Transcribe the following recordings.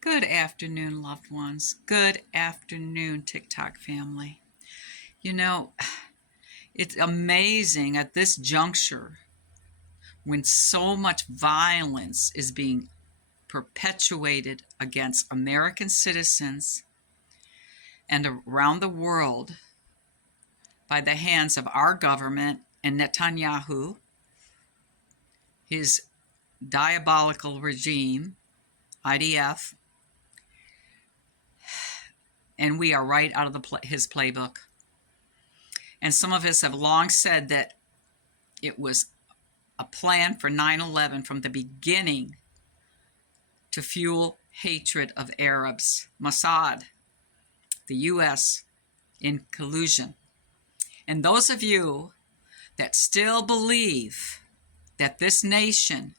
Good afternoon, loved ones. Good afternoon, TikTok family. You know, it's amazing at this juncture when so much violence is being perpetuated against American citizens and around the world by the hands of our government and Netanyahu, his diabolical regime, IDF, and we are right out of his playbook. And some of us have long said that it was a plan for 9/11 from the beginning to fuel hatred of Arabs. Mossad, the U.S., in collusion. And those of you that still believe that this nation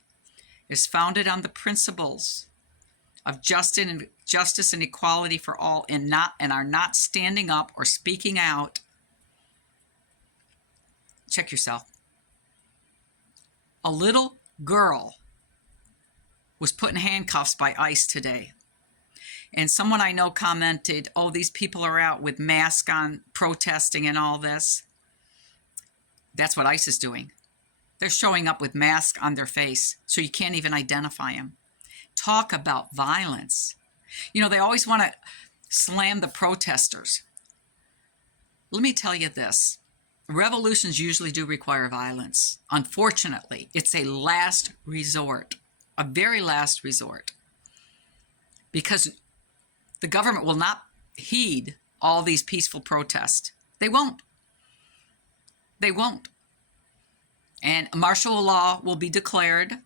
is founded on the principles of justice and equality for all and are not standing up or speaking out, check yourself. A little girl was put in handcuffs by ICE today. And someone I know commented, oh, these people are out with masks on protesting and all this. That's what ICE is doing. They're showing up with masks on their face so you can't even identify them. Talk about violence. You know, they always want to slam the protesters. Let me tell you this. Revolutions usually do require violence. Unfortunately, it's a last resort, a very last resort, because the government will not heed all these peaceful protests. They won't. They won't. And martial law will be declared.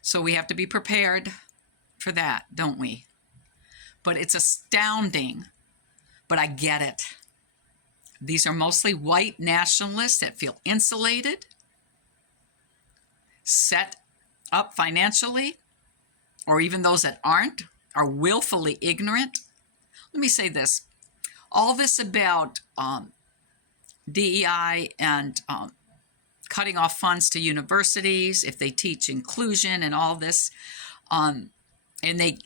So we have to be prepared for that, don't we? But it's astounding. But I get it. These are mostly white nationalists that feel insulated, set up financially, or even those that aren't, are willfully ignorant. Let me say this. All this about DEI and cutting off funds to universities if they teach inclusion and all this, and they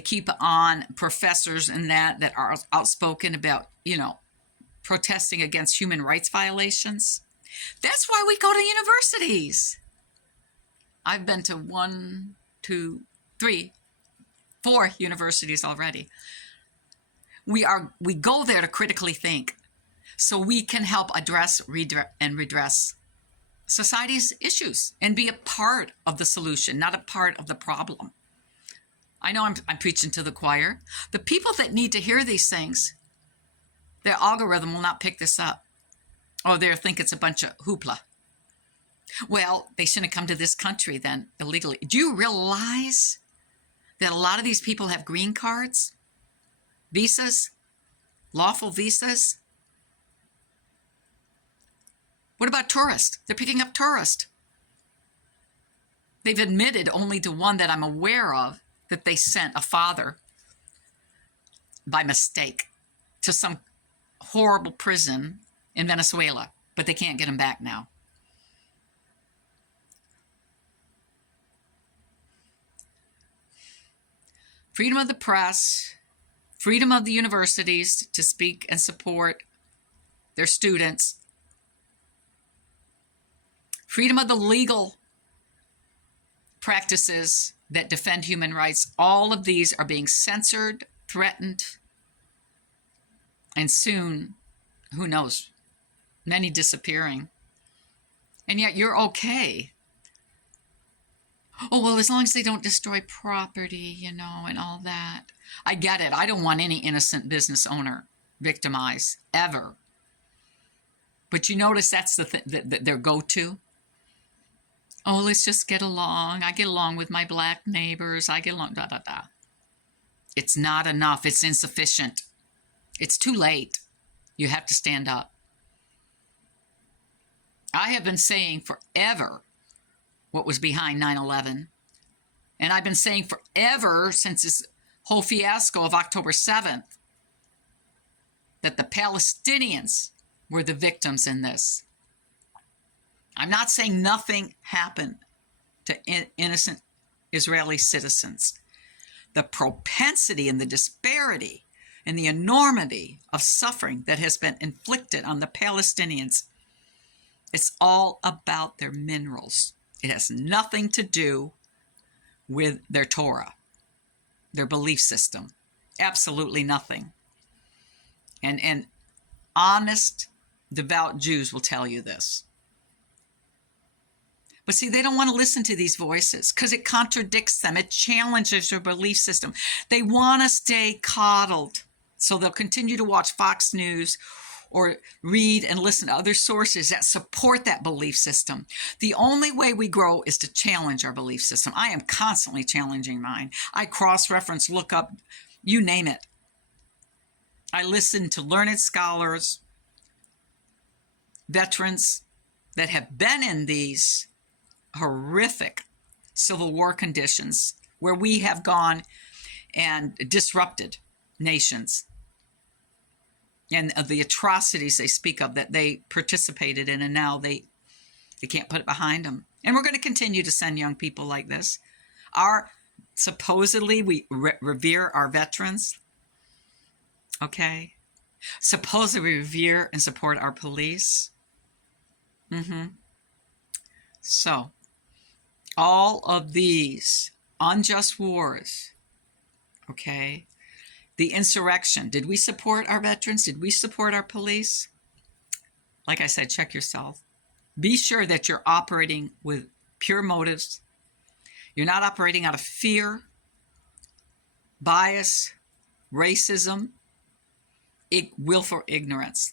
keep on professors and that are outspoken about, protesting against human rights violations. That's why we go to universities. I've been to 1, 2, 3, 4 universities already. We go there to critically think so we can help address and redress society's issues and be a part of the solution, not a part of the problem. I know I'm preaching to the choir. The people that need to hear these things, their algorithm will not pick this up. Or they'll think it's a bunch of hoopla. Well, they shouldn't have come to this country then illegally. Do you realize that a lot of these people have green cards, visas, lawful visas? What about tourists? They're picking up tourists. They've admitted only to one that I'm aware of that they sent a father by mistake to some horrible prison in Venezuela, but they can't get him back now. Freedom of the press, freedom of the universities to speak and support their students, freedom of the legal practices that defend human rights. All of these are being censored, threatened, and soon, who knows, many disappearing. And yet you're okay. Oh, well, as long as they don't destroy property, and all that. I get it. I don't want any innocent business owner victimized, ever. But you notice that's their go-to. Oh, let's just get along. I get along with my black neighbors. I get along, da. It's not enough. It's insufficient. It's too late. You have to stand up. I have been saying forever what was behind 9/11. And I've been saying forever since this whole fiasco of October 7th that the Palestinians were the victims in this. I'm not saying nothing happened to innocent Israeli citizens. the propensity and the disparity and the enormity of suffering that has been inflicted on the Palestinians. It's all about their minerals. It has nothing to do with their Torah, their belief system. Absolutely nothing. And honest, devout Jews will tell you this. But see, they don't want to listen to these voices because it contradicts them. It challenges their belief system. They want to stay coddled. So they'll continue to watch Fox News or read and listen to other sources that support that belief system. The only way we grow is to challenge our belief system. I am constantly challenging mine. I cross-reference, look up, you name it. I listen to learned scholars, veterans that have been in these horrific Civil War conditions where we have gone and disrupted nations, and the atrocities they speak of that they participated in, and now they can't put it behind them. And we're going to continue to send young people like this. Supposedly we revere our veterans, okay? Supposedly we revere and support our police. So, all of these unjust wars, okay? The insurrection, did we support our veterans? Did we support our police? Like I said, check yourself. Be sure that you're operating with pure motives. You're not operating out of fear, bias, racism, willful ignorance.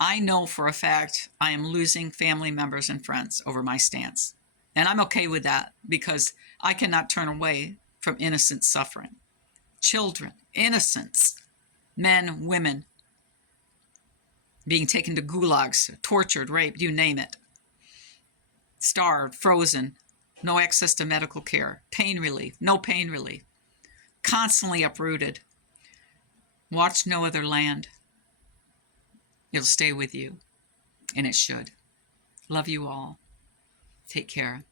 I know for a fact I am losing family members and friends over my stance. And I'm okay with that because I cannot turn away from innocent suffering. Children, innocents, men, women, being taken to gulags, tortured, raped, you name it. Starved, frozen, no access to medical care, pain relief, no pain relief, constantly uprooted. Watch no other land. It'll stay with you, and it should. Love you all. Take care.